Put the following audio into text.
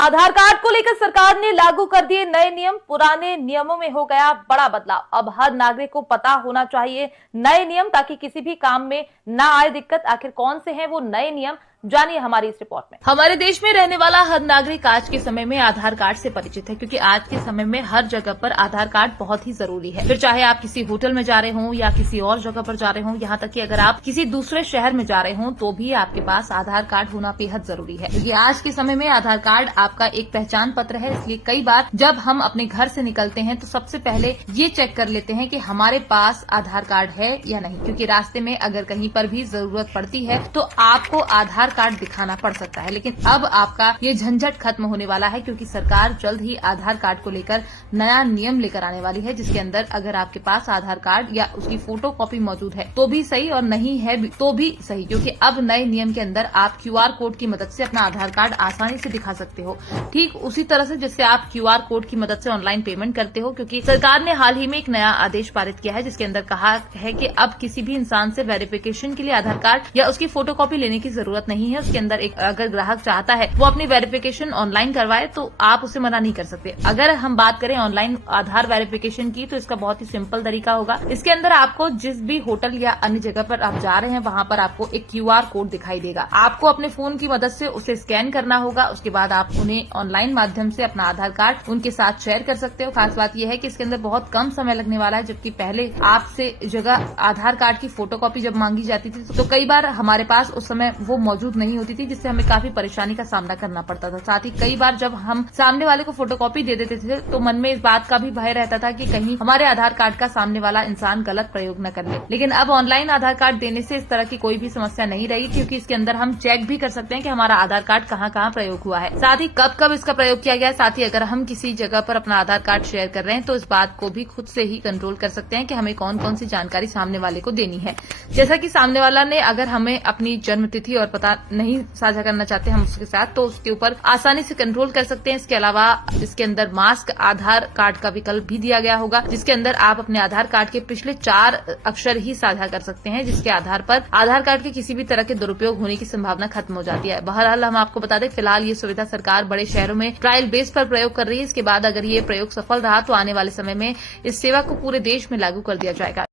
आधार card को लेकर सरकार ने लागू कर दिए नए नियम। पुराने नियमों में हो गया बड़ा बदलाव। अब हर नागरिक को पता होना चाहिए नए नियम, ताकि किसी भी काम में ना आए दिक्कत। आखिर कौन से हैं वो नए नियम, जानिए हमारी इस रिपोर्ट में। हमारे देश में रहने वाला हर नागरिक आज के समय में आधार कार्ड से परिचित है, क्योंकि आज के समय में हर जगह पर आधार कार्ड बहुत ही जरूरी है। फिर चाहे आप किसी होटल में जा रहे हों या किसी और जगह पर जा रहे हों, यहाँ तक कि अगर आप किसी दूसरे शहर में जा रहे हों तो भी आपके पास आधार कार्ड होना बेहद जरूरी है, क्योंकि आज के समय में आधार कार्ड आपका एक पहचान पत्र है। इसलिए कई बार जब हम अपने घर से निकलते हैं तो सबसे पहले ये चेक कर लेते हैं कि हमारे पास आधार कार्ड है या नहीं, क्योंकि रास्ते में अगर कहीं पर भी जरूरत पड़ती है तो आपको आधार कार्ड दिखाना पड़ सकता है। लेकिन अब आपका ये झंझट खत्म होने वाला है, क्योंकि सरकार जल्द ही आधार कार्ड को लेकर नया नियम लेकर आने वाली है, जिसके अंदर अगर आपके पास आधार कार्ड या उसकी फोटो कॉपी मौजूद है तो भी सही और नहीं है तो भी सही, क्योंकि अब नए नियम के अंदर आप क्यूआर कोड की मदद से अपना आधार कार्ड आसानी से दिखा सकते हो, ठीक उसी तरह से जिससे आप क्यूआर कोड की मदद से ऑनलाइन पेमेंट करते हो। क्योंकि सरकार ने हाल ही में एक नया आदेश पारित किया है, जिसके अंदर कहा है कि अब किसी भी इंसान से वेरिफिकेशन के लिए आधार कार्ड या उसकी फोटोकॉपी लेने की जरूरत नहीं है। उसके अंदर अगर ग्राहक चाहता है वो अपनी वेरिफिकेशन ऑनलाइन करवाए तो आप उसे मना नहीं कर सकते। अगर हम बात करें ऑनलाइन आधार वेरिफिकेशन की, तो इसका बहुत ही सिंपल तरीका होगा। इसके अंदर आपको जिस भी होटल या अन्य जगह पर आप जा रहे हैं वहां पर आपको एक क्यूआर कोड दिखाई देगा। आपको अपने फोन की मदद से उसे स्कैन करना होगा। उसके बाद आप उन्हें ऑनलाइन माध्यम से अपना आधार कार्ड उनके साथ शेयर कर सकते हो। खास बात यह है कि इसके अंदर बहुत कम समय लगने वाला है, जबकि पहले आपसे जगह आधार कार्ड की फोटोकॉपी जब मांगी जाती थी तो कई बार हमारे पास उस समय वो मौजूद नहीं होती थी, जिससे हमें काफी परेशानी का सामना करना पड़ता था। साथ ही कई बार जब हम सामने वाले को फोटोकॉपी दे देते थे तो मन में इस बात का भी भय रहता था कि कहीं हमारे आधार कार्ड का सामने वाला इंसान गलत प्रयोग न कर ले। लेकिन अब ऑनलाइन आधार कार्ड देने से इस तरह की कोई भी समस्या नहीं रही, क्योंकि इसके अंदर हम चेक भी कर सकते हैं कि हमारा आधार कार्ड कहाँ कहाँ प्रयोग हुआ है, साथ ही कब कब इसका प्रयोग किया गया। साथ ही अगर हम किसी जगह पर अपना आधार कार्ड शेयर कर रहे हैं तो इस बात को भी खुद से ही कंट्रोल कर सकते हैं कि हमें कौन कौन सी जानकारी सामने वाले को देनी है। जैसा कि सामने वाला ने अगर हमें अपनी जन्म तिथि और पता नहीं साझा करना चाहते हम उसके साथ, तो उसके ऊपर आसानी से कंट्रोल कर सकते हैं। इसके अलावा इसके अंदर मास्क आधार कार्ड का विकल्प भी दिया गया होगा, जिसके अंदर आप अपने आधार कार्ड के पिछले 4 अक्षर ही साझा कर सकते हैं, जिसके आधार पर आधार कार्ड के किसी भी तरह के दुरुपयोग होने की संभावना खत्म हो जाती है। बहरहाल हम आपको बता दें, फिलहाल ये सुविधा सरकार बड़े शहरों में ट्रायल बेस पर प्रयोग कर रही है। इसके बाद अगर ये प्रयोग सफल रहा तो आने वाले समय में इस सेवा को पूरे देश में लागू कर दिया जाएगा।